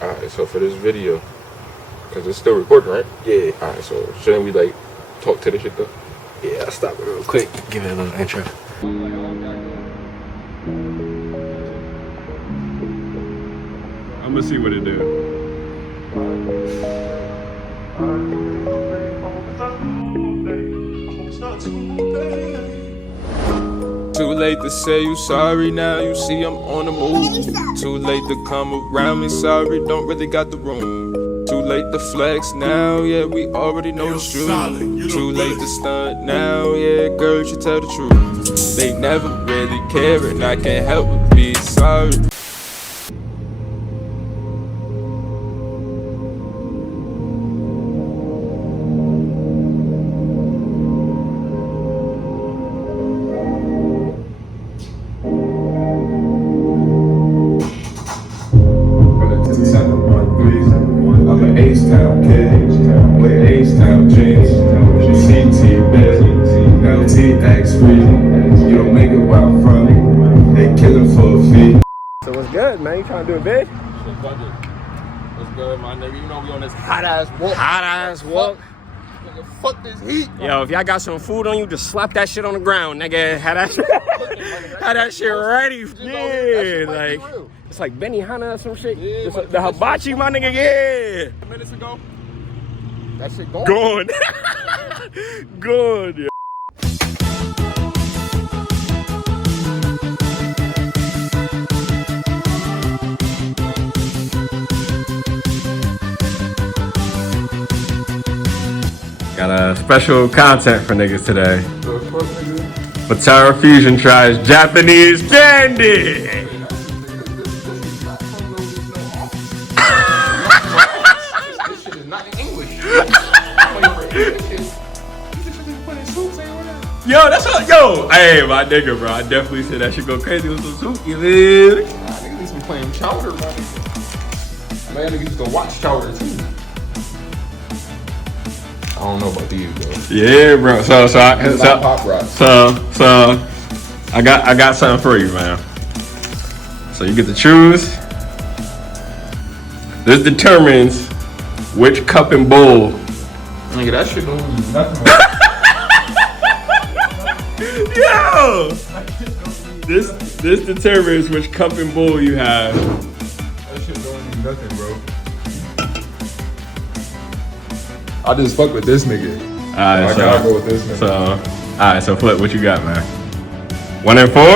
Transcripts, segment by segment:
Alright, so for this video, because it's still recording, right? Yeah. Alright, so shouldn't we like talk to this shit though? Yeah, I'll stop it real quick. Give it a little intro. I'm gonna see what it do. Too late to say you sorry now, you see I'm on the move. Too late to come around me, sorry, don't really got the room. Too late to flex now, yeah, we already know the truth. Too late to stunt now, yeah, girl, you tell the truth. They never really care and I can't help but be sorry. So what's good, man? You trying to do a vid? What's good, my nigga? You know we on this Hot ass walk. Nigga, fuck this heat. Yo, if y'all got some food on you, just slap that shit on the ground, nigga. Had that shit ready. Yeah, like it's like Benihana or some shit. Yeah, Like the hibachi, my nigga. Yeah. Minutes ago, that shit gone. Gone. Gone. Yeah. Got a special content for niggas today. POTARA Fusion tries Japanese candy. This shit is not in English. Yo, that's what. Yo, hey, my nigga, bro. I definitely said that shit go crazy with some soup. You live? Nah, niggas need some plain chowder, man. Man, niggas used to watch chowder too. I don't know about these though. Yeah, bro. So Pop rocks. I got something for you, man. So you get to choose. This determines which cup and bowl. Nigga, that shit don't mean nothing. Yo, this determines which cup and bowl you have. That shit don't mean nothing, bro. I just fuck with this nigga. Alright, I gotta go with this nigga. Alright, so Flip, what you got, man? 1 and 4? Ooh!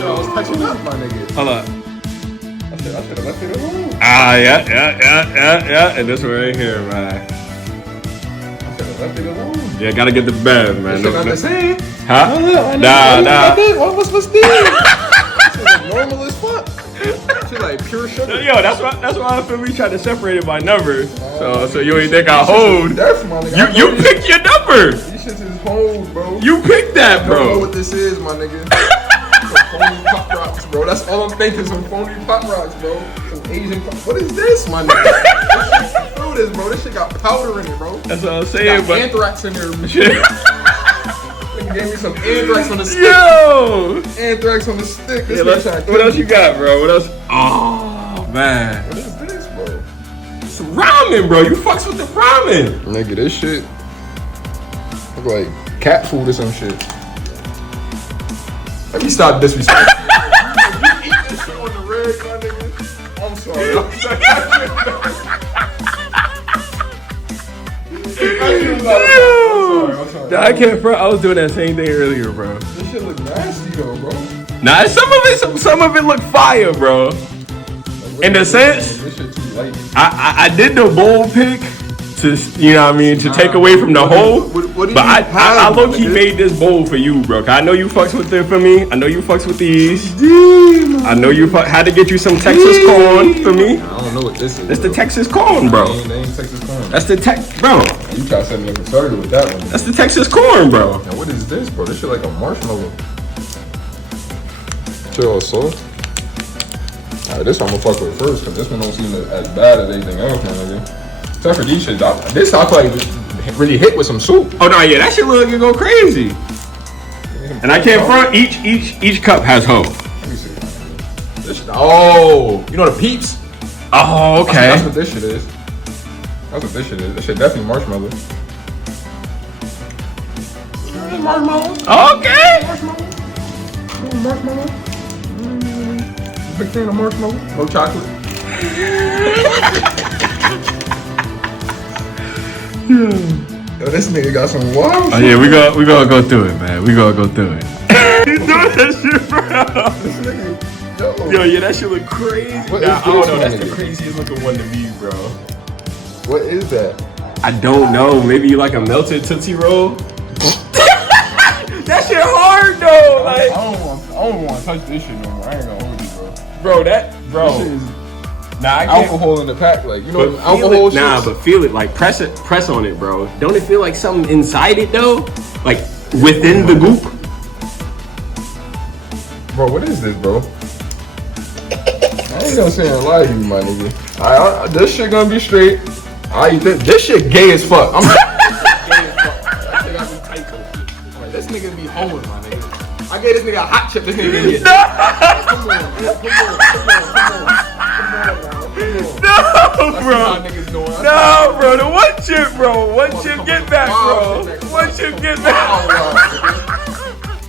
I was catching up, my nigga. Hold up. I should have left it alone. Yeah. And this one right here, man. I should have left it alone. Yeah, gotta get the bed, man. Shit not the same. Huh? Nah. Nah. What's this? Shit like normal as fuck. Shit like pure sugar. Yo, that's why I feel we try to separate it by numbers. So you ain't think I hold. That's my nigga. You pick your number. These shits is hold, bro. You pick that, I don't know bro. what this is, my nigga. Some phony pop rocks, bro. That's all I'm thinking. Some phony pop rocks, bro. Some Asian pop. What is this, my nigga? Feel this, bro. This shit got powder in it, bro. That's what I'm saying, Got but anthrax in there. Nigga gave me some anthrax on the stick. yo. Anthrax on the stick. This Yeah, nigga trying to what else you got, bro? What else? Oh man, What is this, bro? it's ramen, bro. You fucks with the ramen. Nigga, this shit look like cat food or some shit. Let me stop disrespecting. You eat this shit on the red, my nigga. I'm sorry. I'm sorry. I can't front. I was doing that same thing earlier, bro. This shit look nasty though, bro. Nah, some of it look fire, bro. In the sense, This shit too light. I did the bowl pick to, you know what I mean, to take away from the whole. What do But you I have, low key nigga? made this bowl for you, bro. 'Cause I know you fucks with it for me. I know you fucks with these. I know you had to get you some Texas corn for me. I don't know what this is. It's the bro. Texas corn, bro. They ain't Texas corn. That's the bro. You got something looking started with that one. That's the Texas corn, bro. Now what is this, bro? This shit like a marshmallow. Shit all soft. Alright, this one I'm gonna fuck with first, cause this one don't seem as bad as anything else, my nigga. Except for these shit, this I feel like really hit with some soup. Oh no, yeah, that shit look go crazy. And I can't front. Each cup has hoe. Let me see. Oh, you know the peeps? Oh, okay. That's what this shit is. That's what this shit is. This shit definitely marshmallow. Marshmallow. Okay. Marshmallow. Marshmallow. Big fan of marshmallow. No chocolate. Yo, this nigga got some wild Oh shit. yeah, we gonna go through it, man. We gonna go through it. You doing that shit, bro? This nigga, Yo, yeah, that shit look crazy. What Nah, is I don't this know. That's one? the craziest looking one to me, bro. what is that? I don't know. Maybe you like a melted Tootsie Roll? That shit hard though. Like, I don't want to touch this shit no more. I ain't gonna hold you, bro. bro, This shit is nah, I can't. alcohol in the pack, like you know, But alcohol shit. nah, but feel it. Like press on it, bro. Don't it feel like something inside it though? Like within the goop? Bro, what is this, bro? I ain't gonna say a lie to you, my nigga. Alright, this shit gonna be straight. This shit gay as fuck. I'm gay as fuck. That shit got me tight for this shit. Like, this nigga be hoeing, my nigga. I gave this nigga a hot chip. This nigga gave me a come on, No, bro. how niggas doing. No, bro. The one chip, bro. One chip get back, bro. One chip get back.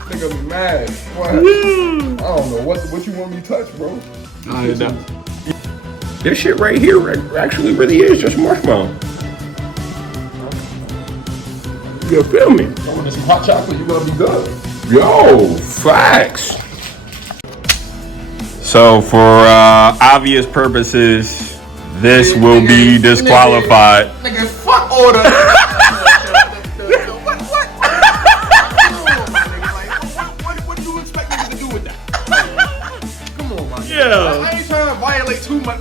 Nigga be mad. What? I don't know what you want me to touch, bro. This shit right here actually really is just marshmallow. You feel me? With some hot chocolate, you gonna be good. Yo, facts. So for obvious purposes, this will be disqualified. Nigga, fuck order. What do you expect niggas to do with that? Like, come on, man. Yeah. I ain't trying to violate too much.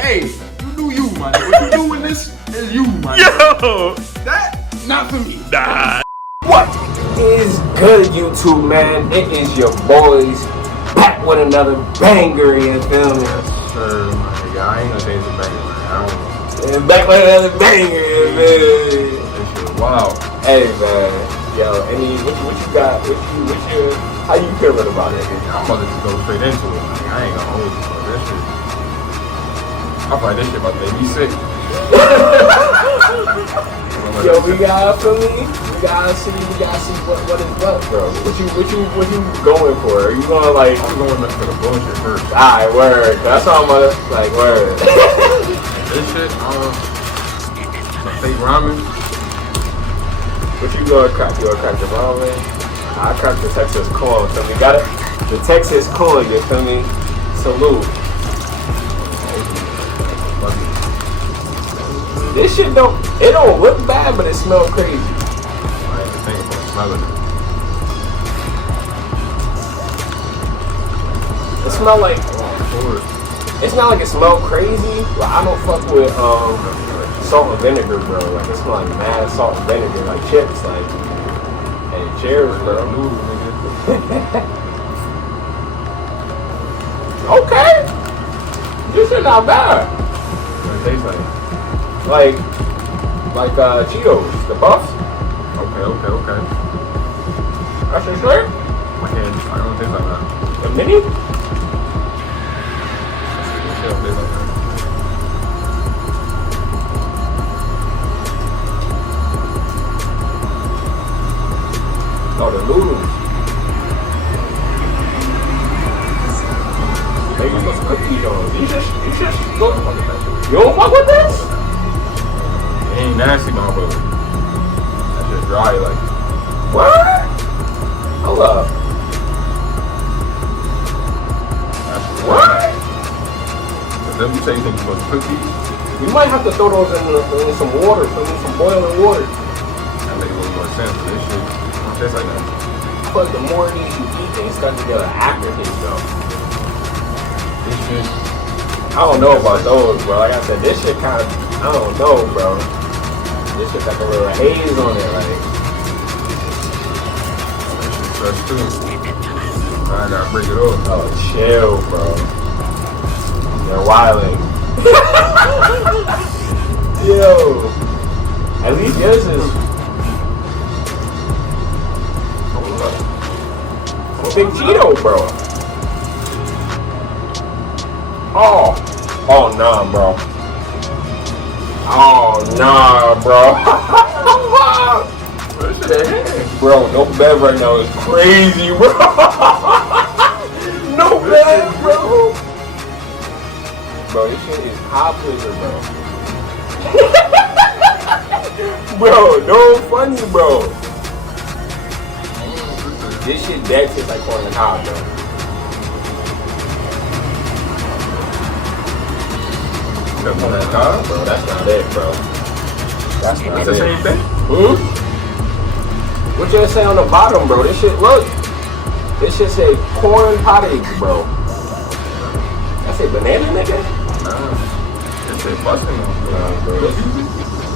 Hey, you do you, man. What you do with this is you, man. Yo, That, not for me. nah. What is good, YouTube, man? It is your boys back with another banger, you feel me? Sure, my nigga. I ain't gonna say it's a banger, man. I don't know. And back with another banger, you feel me? This shit wild. Hey, man. Yo, what you got? How you feeling about it? I'm about to just go straight into it, man. I ain't gonna hold you, bro. This shit. I find this shit about to make me sick. Yo, we gotta see what is what, bro. What you going for? Are you gonna like? I'm going for the bullshit first. Alright, word. That's all I'm gonna like. Word. This shit, some fake ramen. What you gonna crack? You gonna crack the ramen? I cracked the Texas corn. So we got it. The Texas corn. You feel me? Salute. This shit don't look bad, but it smells crazy. I ain't thinking about smelling it. It smell like, it's not like it smell crazy, but I don't fuck with salt and vinegar, bro. Like it smell like mad salt and vinegar, like chips. Like, hey, cheers, bro. Noodle, nigga. Okay, this shit not bad. What it tastes like? Like Cheetos, the puffs. Okay. That's your straight. I don't taste like that. The mini. This shit don't taste like that. Oh, the noodles. Maybe you put some cookies on. You just don't fuck with that shit. You don't fuck with this? It ain't nasty, my brother. That shit dry, like. What? Hold up. That's What? But then you say you think you're supposed to cook these? You might have to throw those in some water, some boiling water. That make a little more sense, but this shit don't taste like that. But the more of these you eat, they start to get after things though. This shit. I don't know about those, bro. Like I said, this shit kind of, I don't know, bro. This shit got a little haze on it, like. That shit fresh too. I gotta break it off. Oh, chill, bro. You're wilding. Yo. At least yours is. I'm a big Cheeto, bro. Oh nah, bro. Oh nah, bro. Bro, no bed right now is crazy, bro. No bed, bro. Bro, this shit is popular, bro. Bro, no funny, bro. This shit dead tastes like corn and cob, bro. Bro, that's not it, bro. That's not It's it. the same thing? What you say on the bottom, bro? This shit, look. This shit say corn pottage, bro. That say banana, nigga? Nah. This shit busting though. Nah, bro.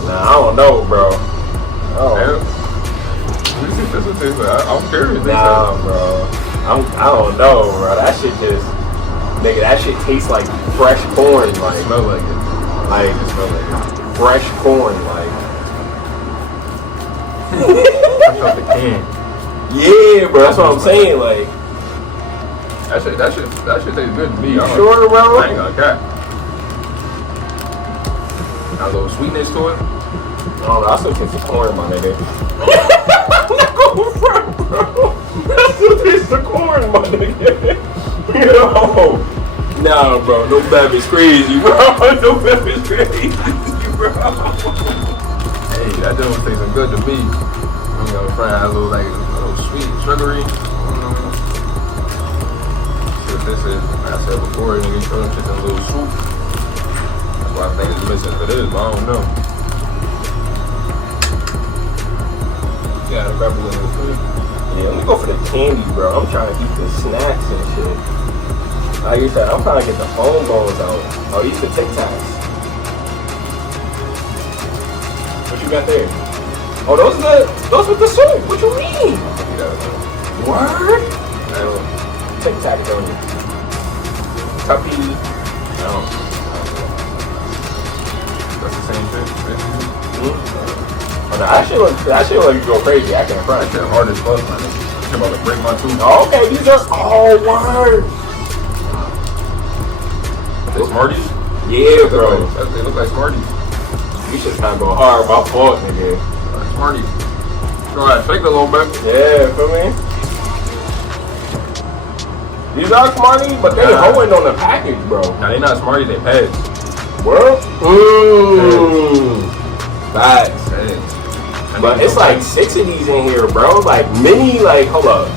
Nah, I don't know, bro. Oh. This is I'm curious. Nah, bro. I don't know, bro. That shit just, nigga, that shit tastes like fresh corn, like. Smell like it. Like, It smell like it. fresh corn, like. Fresh off the can. Yeah, bro. That's what I'm saying, like. That shit tastes good to me. You sure, bro? I ain't gonna cap. Got a little sweetness to it. I don't know. I still taste the corn, my nigga. I'm not going front, bro. I still taste the corn, my nigga. Yo. Nah, bro. No bab is crazy, bro. No bab is crazy, bro. Hey, that joint tasting good to me. I'm gonna try a little sweet, sugary. This is, like I said before, nigga, throw them shit in a little soup. That's what I think it's missing for this, but I don't know. Yeah, grab a little food. Yeah, let me go for the candy, bro. I'm trying to eat the snacks and shit. Like you said, I'm trying to get the phone bones out. Oh, these the Tic Tacs. What you got there? Oh, those with the soup. What you mean? Word? Tic Tac, don't you? Tuppy. No. That's the same thing. Oh, no, that shit look like you go crazy. I can't front. That shit hard as fuck, man. I'm about to break my tooth. Oh, okay, these are word. They Smarties? Yeah, bro. They look like Smarties. You should kind of go hard. My fault, nigga. Smarties. Go ahead, shake it a little bit. Yeah, feel me? These are Smarties, but they hoeing on the package, bro. Nah, they not Smarties, they pads. What? Facts. But it's like 6 of these in here, bro. Like mini, like, hold up.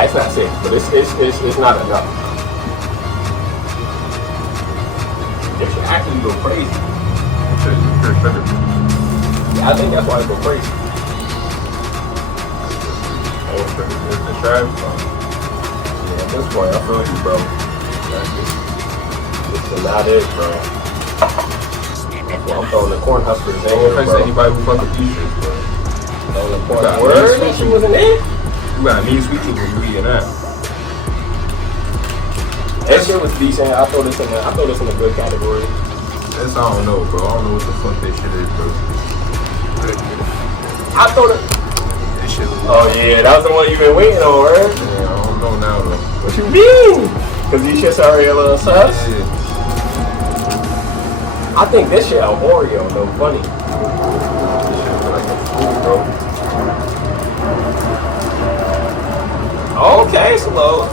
It's not 6, but it's not enough. This should actually go crazy. Yeah, I think that's why it go crazy. Yeah, at this point, I feel you, bro. This is not it, bro. I'm throwing the corn huskers in here, offense to anybody who fuck with these shit, bro. Throwing the corn huskers. She wasn't in? You got mean sweet tooth when you eating that. That shit was decent. I throw this in a good category. This I don't know, bro. I don't know what the fuck this shit is, bro. I throw it. This shit was Oh yeah, that was the one you've been waiting on, right? yeah, I don't know now though. What you mean? Cause these shits already a little sus. Yeah. I think this shit a Oreo, no funny. This shit was like a food, bro. Okay, slow.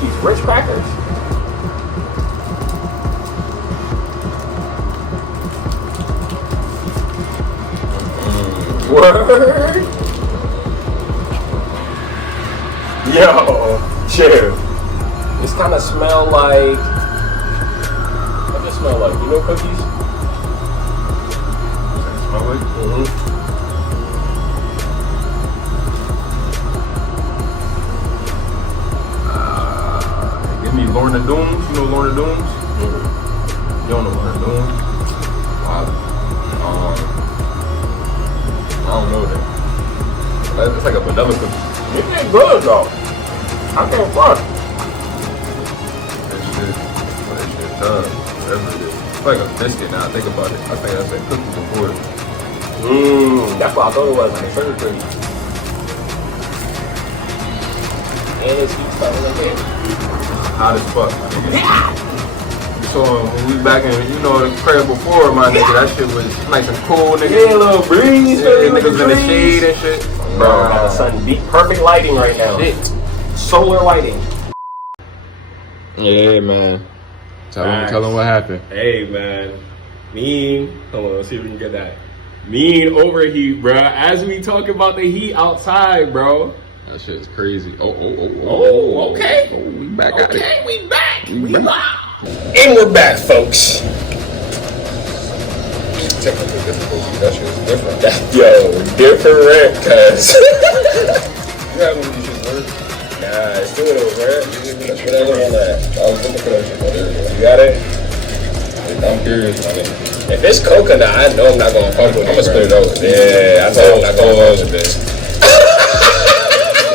These rich crackers. Word. Yo, chill. This kind of smell like. What does it smell like? You know cookies? Does it smell like? Give me Lorna Dooms. You know Lorna Dooms? You don't know Lorna Dooms? I don't know that. It's like a vanilla cookie. You did good though. I can't front. That shit done. Whatever it is. It's like a biscuit now. Think about it. I think I said cookie before. That's what I thought it was. Like a sugar cookie. And his heat starting to hit. Hot as fuck, my nigga. So when we back in, you know, the crib before, my nigga, that shit was nice and cool, nigga. Yeah, a little breeze. Yeah, niggas in the shade and shit. Bro, the sun beat perfect lighting right now. Shit. Solar lighting. Yeah, man. Tell him what happened. Hey, man. Mean. Hold on, let's see if we can get that. Mean overheat, bro. As we talk about the heat outside, bro. That shit is crazy. Oh, Okay. Oh, we back at it. Okay, we back. We back. And we're back, folks. Technical difficulty, that shit is different. Yo, different, cuz. You have one of these shit work? Nah, it's doing it, man. What else on that? I was looking for that shit. Oh, there you go. You got it? I'm curious, my nigga. If it's coconut, I know I'm not gonna fuck with it. I'm gonna spit it out. Yeah, I know I'm not gonna fuck with this.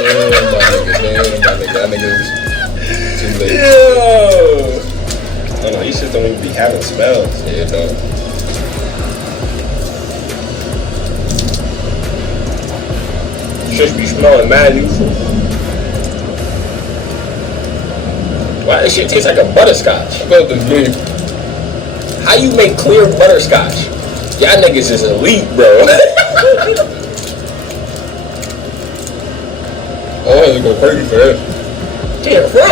Damn, my nigga. That nigga is too late. Yo! Oh no, these shit don't even be having smells. Yeah, dog. Shit be smelling mad youthful. Wow, this shit tastes like a butterscotch. About this beef. How you make clear butterscotch? Y'all niggas is elite, bro. Oh, I had to go crazy for this. Damn, bro.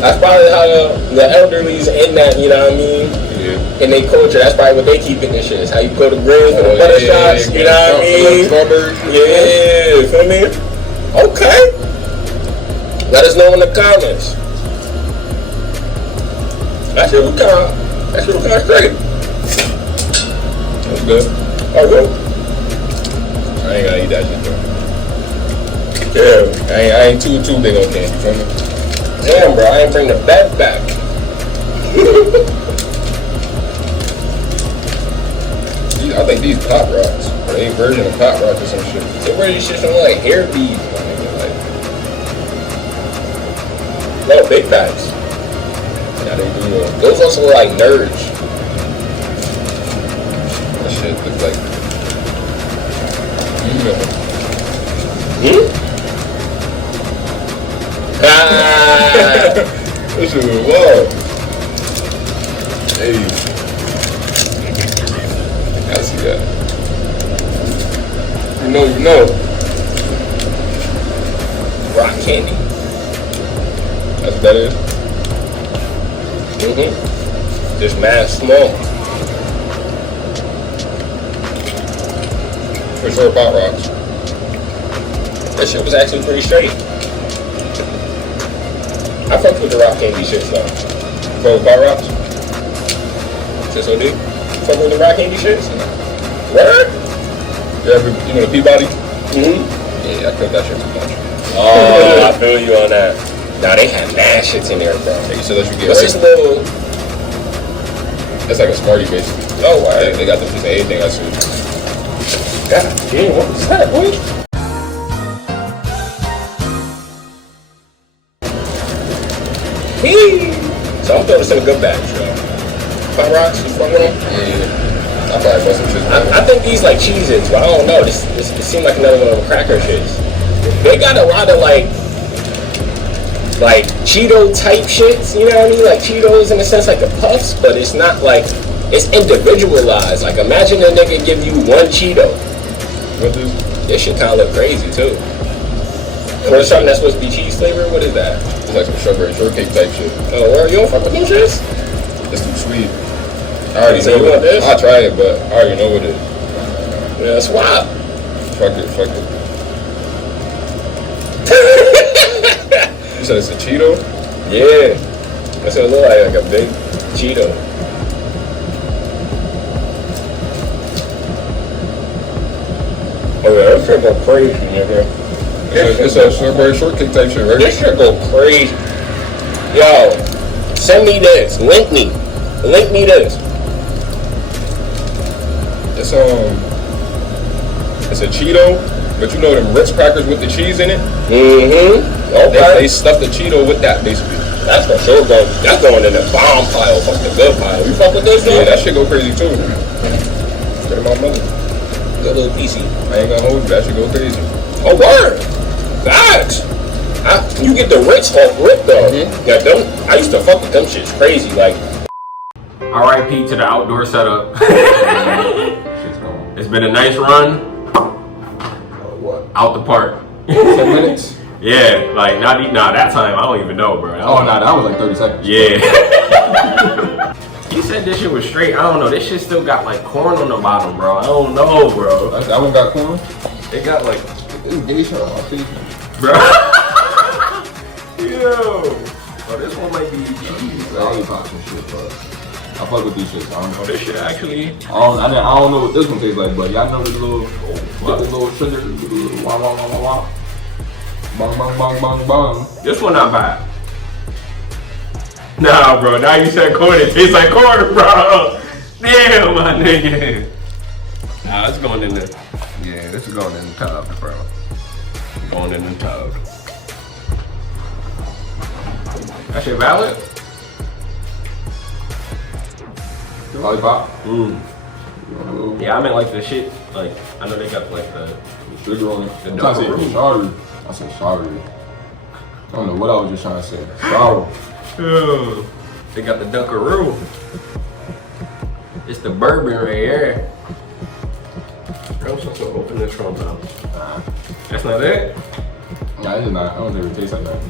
That's probably how the elderly's in that, you know what I mean? Yeah. In their culture, that's probably what they keep in this shit. Is how you put the greens with the butterscotch, you know what I mean? Strawberry. Yeah, feel me? Okay. Let us know in the comments. That shit was kind of straight. That's good. Oh, good. I ain't gonna eat that shit though. Yeah, I ain't too big on candy, feel me? Damn, bro, I ain't bring the bed back. I think these pop rocks, or they version of pop rocks or some shit. So where these shit smell like hair beads, my nigga, like. No, big packs. Yeah, they do. Those also look like nerds. That shit looks like. You know. Ah! This shit was wild. Hey. I see that. You know. Rock candy. That's what that is. Just mad small. For sure, pop rocks. That shit was actually pretty straight. I fucked with the rock candy shit though. For pop rocks? Just so dude. Fuck with the rock candy shit? Word? Yeah, you know the Peabody? Yeah, I cut that shit too much. Oh, I feel you on that. Nah, they had mad shits in there, bro. They said that you get What's this little? That's like a Smartie basically. Oh, wow. They got the piece of anything I see. God damn, what was that, boy? So I'm throwing this in a good batch, yo. Pop rocks, you fuck with them? Yeah. I probably bought some shit. I think these like Cheez-Its, but I don't know. This seemed like another one of the cracker shits. They got a lot of like Cheeto type shits, you know what I mean? Like Cheetos in a sense, like the puffs, but it's not like, it's individualized. Like imagine a nigga give you one Cheeto. What is? This shit kind of look crazy too. Or something that's supposed to be cheese flavor? What is that? It's like some strawberry shortcake type shit. Oh, where you don't fuck with them shits? It's too sweet. I already So know you want it. this? I'll try it, but I already know what it is. Yeah, that's wild. Fuck it. You said it's a Cheeto? Yeah. That's what it look like a big Cheeto. Oh yeah, that shit go crazy, nigga. It's a strawberry shortcake type shit, right? This shit go crazy. Yo, send me this. Link me this. It's a Cheeto, but you know them Ritz crackers with the cheese in it? Okay. They stuff the Cheeto with that, basically. That's for sure going. That's going in the bomb pile, fuck the good pile. You fuck with this, Yeah, though? that shit go crazy too. Go to my mother. Good little PC. I ain't gonna hold you, that shit go crazy. Oh, word. Facts. You get the rich off rip though. Yeah, them. I used to fuck with them shits crazy. Like, R.I.P. to the outdoor setup. It's been a nice run. What? Out the park. 10 minutes? Yeah, like nah, that time I don't even know, bro. Oh, nah, that was like 30 seconds. Yeah. You said this shit was straight. I don't know. This shit still got like corn on the bottom, bro. I don't know, bro. That one got corn? It got like This geisha, I'll see. bro. Yo. Oh, this one might be cheese. Lollipops and shit, bro. I fuck with these shits. I don't know. Oh, this shit actually. I don't know what this one tastes like, but y'all know the little, get the little sugar, the little wah wah wah wah wah. Bang bang bang bang bang. This one not bad. Nah, bro. Now you said corn. It tastes like corn, bro. Damn, my nigga. Nah, it's going in the. Yeah, this is going in the tub, bro. Going in the tub. That shit valid? The lollipop? Yeah, I meant like the shit. Like, I know they got like the Sugar on it. The I'm trying to say Dunkaroo. sorry. I said sorry. I don't know what I was just trying to say. Sorry. They got the Dunkaroo. It's the bourbon right here. I'm supposed to open this from now. Nah. That's not it? Nah, it's not. I don't think it tastes like that.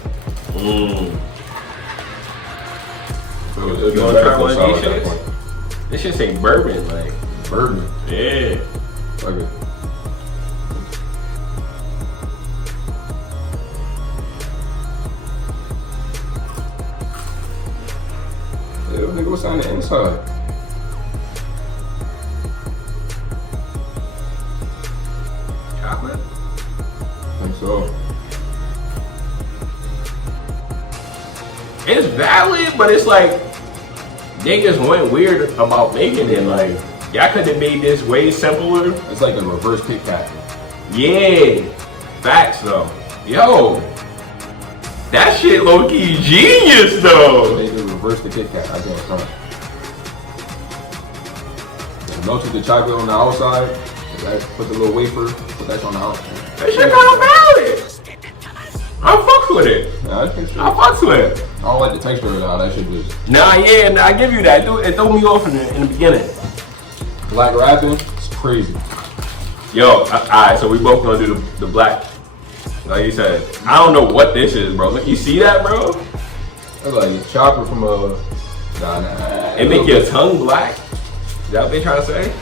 So You wanna try one of these shits? This shit say bourbon, like. Bourbon. Yeah. Fuck it. Yeah, nigga, what's on the inside? Chocolate? I think so. It's valid, but it's like niggas went weird about making it. Like, y'all could have made this way simpler. It's like a reverse Kit Kat. Yeah, facts though. Yo, that shit low key genius though. They reverse the Kit Kat. I can't front. Melted the chocolate on the outside. Put the little wafer. Put that on the outside. That shit kind of valid. I fucks with it. Yeah, I think so. I fucks with it. I don't like the texture of how that shit is. Nah, yeah, nah, I give you that. It threw me off in the beginning. Black wrapping, it's crazy. Yo, alright, so we both gonna do the black. Like you said, I don't know what this is, bro. Look, you see that, bro? That's like chocolate from a. Nah. It make your tongue black. Is that what they trying to say?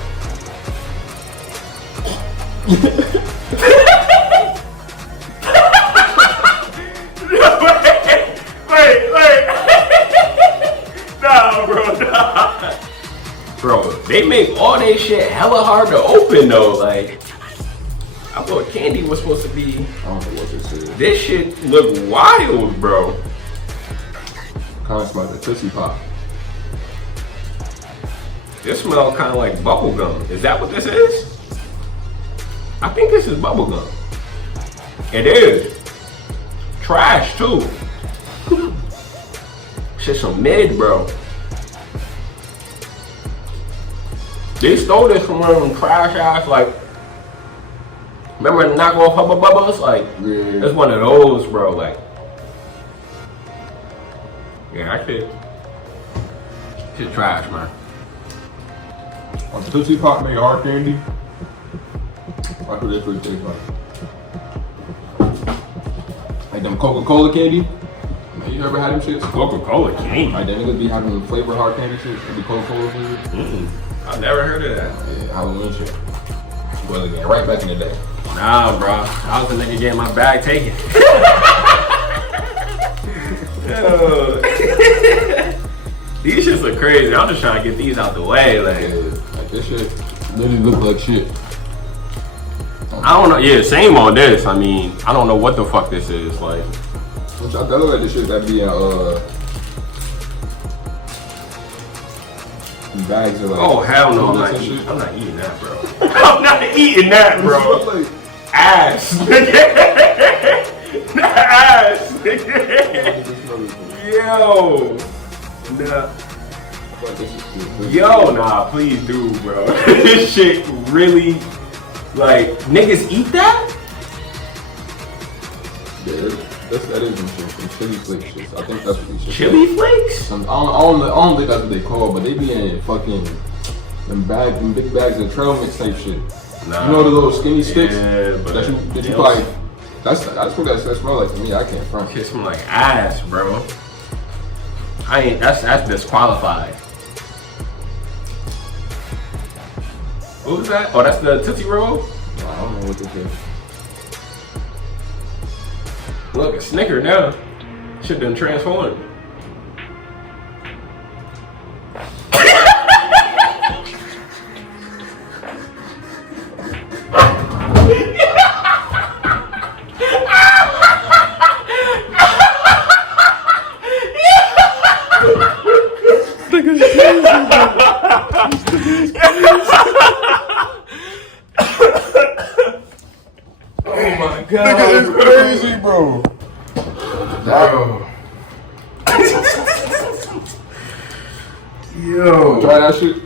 wait. Nah, bro, nah. Bro, they make all this shit hella hard to open though. Like, I thought candy was supposed to be. I don't know what this is. This shit look wild, bro. Kind of smells like a Tootsie Pop. This smells kind of like bubblegum. Is that what this is? I think this is bubblegum. It is. Trash too. Shit some mid, bro. They stole this from one of them trash ass, like, remember the knockoff Hubba Bubbas? Like, Yeah. it's one of those, bro. Like, yeah, that shit trash, man. On the Tootsie Pop made hard candy. Watch what this really tastes like. Like them Coca-Cola candy. Man, you ever had them shits? Coca-Cola candy. Like them niggas be having them flavor hard candy shit. They be Coca-Cola flavored. I've never heard of that. Yeah, Halloween shit. Well, again, right back in the day. Nah, bro. I was the nigga getting my bag taken. Yo. These shits are crazy. I'm just trying to get these out the way. Like, Yeah, like this shit literally look like shit. I don't know. Yeah, same on this. I mean, I don't know what the fuck this is. Like, Which I look like the shit that be in bags of like. oh hell no, I'm not eating that, bro. I'm not eating that, bro. Like, Ass. Ass. Yo. Nah. Yo, nah, please do, bro. This shit really, like, niggas eat that? yeah, That is some chili flake shit. I think that's what these shit. Chili flakes? I don't think that's what they call, but they be in fucking them big bags of trail mix type shit. Nah, you know the little skinny sticks? Yeah, but that you probably. That's what that smell like to me. I can't front. It smell like ass, bro. That's disqualified. What was that? Oh, that's the Tootsie Roll? I don't know what this is. Look, a Snicker now. Shit done transformed. Nigga, it's crazy, bro. Yo, try that shit. You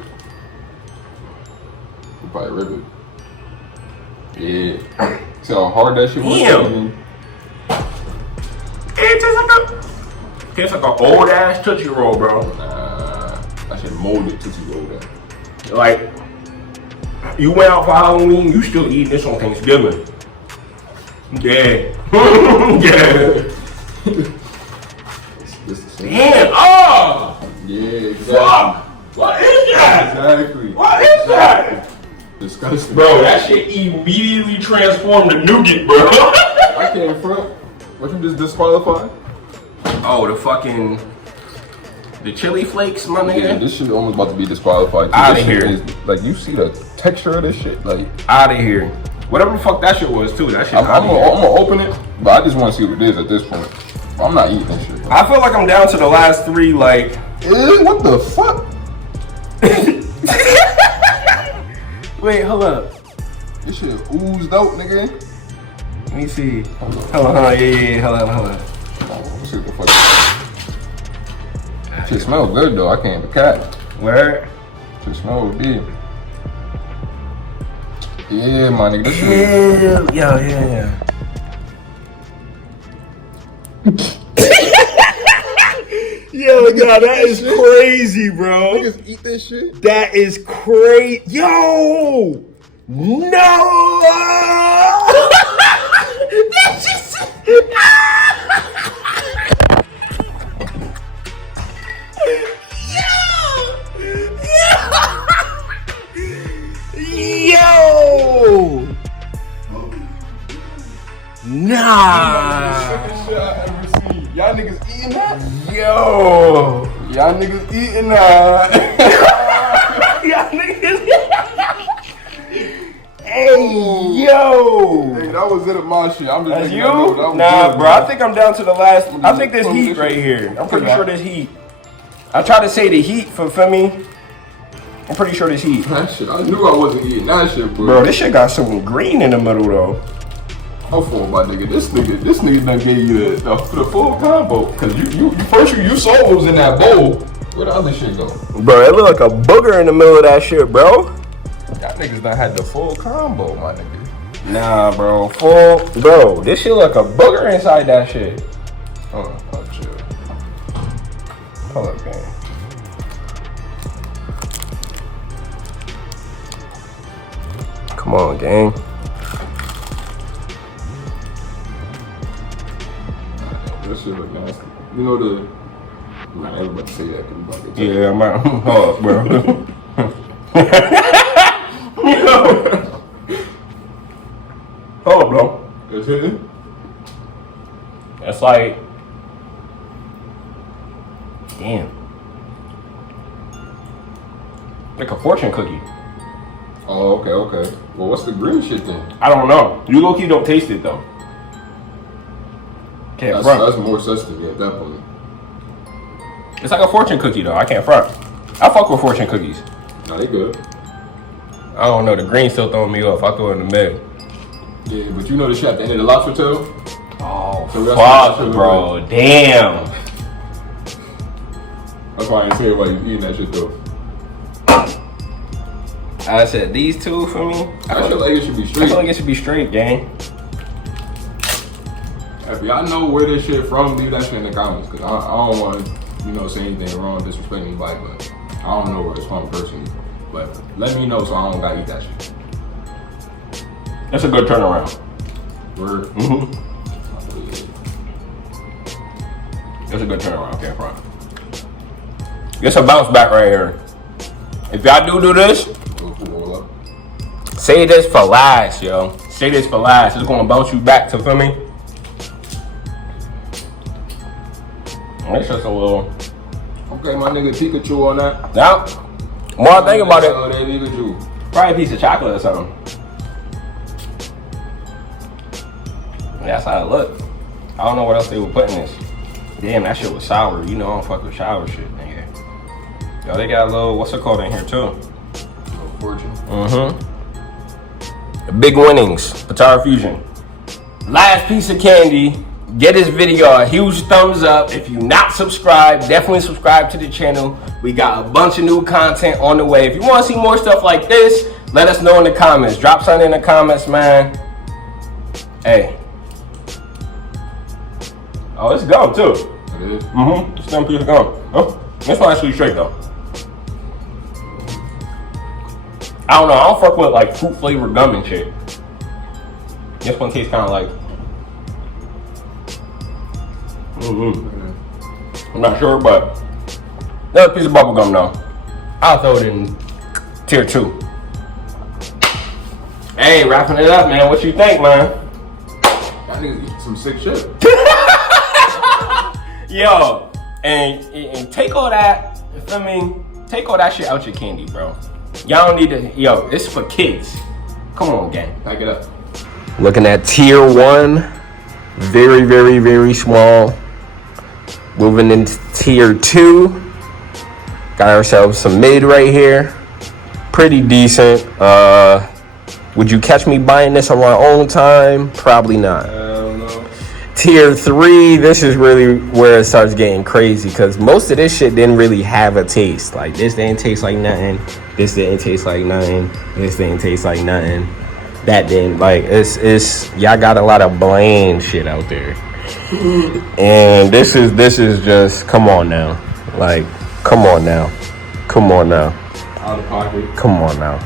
probably rip it. Yeah. See how hard that shit was? Damn. It tastes like an old ass Tootsie Roll, bro. Nah, that shit molded Tootsie Roll that. Like, you went out for Halloween, you still eating this on Thanksgiving. Yeah. Yeah. Damn. Oh! Yeah, exactly. Fuck! What is that? Exactly. What is that? Disgusting. Bro, that shit immediately transformed to nougat, bro. I can't front. What you just disqualified? Oh, the chili flakes, my nigga. Yeah, this shit almost about to be disqualified. Outta This shit here. is, like, you see the texture of this shit? Like, Out of here. Whatever the fuck that shit was, too. That shit. I'm gonna open it, but I just want to see what it is at this point. I'm not eating this shit, bro. I feel like I'm down to the last three, like. What the fuck? Wait, hold up. This shit oozed out, nigga. Let me see. Hold on. Yeah. Hold on. Oh, let's see what the fuck. Shit smells good though. I can't even cat. Where? Shit smells good. Yeah, my nigga. This shit. Yeah. Yo, that is crazy, bro. Niggas eat this shit? That is crazy. Yo! No! That's just. Yo! Nah! Shit I ever seen. Y'all niggas eating that? Yo! Y'all niggas eating that? Y'all niggas. Hey, yo! Hey, that was it at my shit. I'm just That's making you? that note. That was Nah, good, bro. man. I think I'm down to the last. I think there's heat right here. I'm pretty sure there's heat. I tried to say the heat for me. I'm pretty sure there's heat. That shit, I knew I wasn't eating that shit, bro. Bro, this shit got some green in the middle though. How for my nigga? This nigga done gave you the full combo. Cause you saw what was in that bowl. Where the other shit go? Bro, it look like a booger in the middle of that shit, bro. Y'all niggas done had the full combo, my nigga. Nah, bro. Bro, this shit look like a booger inside that shit. Hold on, chill. Hold up, man. Come on, gang. That shit look nasty. You know the. I'm not ever about to say that. Yeah, I'm out. Hold up, bro. Yo. Hold up, bro. It's hitting? That's like. Damn. Like a fortune cookie. Oh, okay. Well, what's the green shit then? I don't know. You low-key don't taste it though. Can't front. That's more sus to me at that point. It's like a fortune cookie though. I can't front. I fuck with fortune cookies. Nah, they good. I don't know. The green still throwing me off. I throw it in the mid. Yeah, but you know the shit at the end of the lobster tail? Oh, So that's fuck, what bro. Damn. That's why I ain't saying why you eating that shit though. I said these two for me. I feel like it should be I straight. feel like it should be straight, gang. I If y'all know where this shit from, leave that shit in the comments. Cause I don't want to, say anything wrong, disrespect anybody, but I don't know where it's from personally. But let me know so I don't gotta eat that shit. That's a good turnaround. Word. That's a good turnaround, okay, front. It's a bounce back right here. If y'all do this, say this for last, yo. Say this for last. It's gonna bounce you back to, feel me? It's just a little. Okay, my nigga Pikachu on that. Now, more I think about it, That Pikachu. probably a piece of chocolate or something. That's how it looked. I don't know what else they were putting this. Damn, that shit was sour. You know I don't fuck with sour shit, nigga. Yo, they got a little, what's it called in here too? Little Fortune. Big winnings, POTARA Fusion. Last piece of candy. Get this video a huge thumbs up. If you're not subscribed, definitely subscribe to the channel. We got a bunch of new content on the way. If you want to see more stuff like this, let us know in the comments. Drop something in the comments, man. Hey. Oh, it's gum too. It is. It's them piece of gum. Oh, this one actually straight though. I don't know. I don't fuck with like fruit flavored gum and shit. This one tastes kind of like. I'm not sure, but another piece of bubble gum though. I'll throw it in tier 2. Hey, wrapping it up, man. What you think, man? That nigga's eating some sick shit. Yo, and take all that. You feel me? Take all that shit out your candy, bro. Y'all don't need to. Yo, it's for kids. Come on, gang. Pack it up. Looking at tier 1, very, very, very small. Moving into tier 2. Got ourselves some mid right here. Pretty decent. Would you catch me buying this on my own time? Probably not. No. Tier 3, this is really where it starts getting crazy because most of this shit didn't really have a taste. Like this didn't taste like nothing. This didn't taste like nothing. This didn't taste like nothing. That didn't, like, it's y'all got a lot of bland shit out there. And this is just, come on now. Like, come on now. Come on now. Out of pocket. Come on now.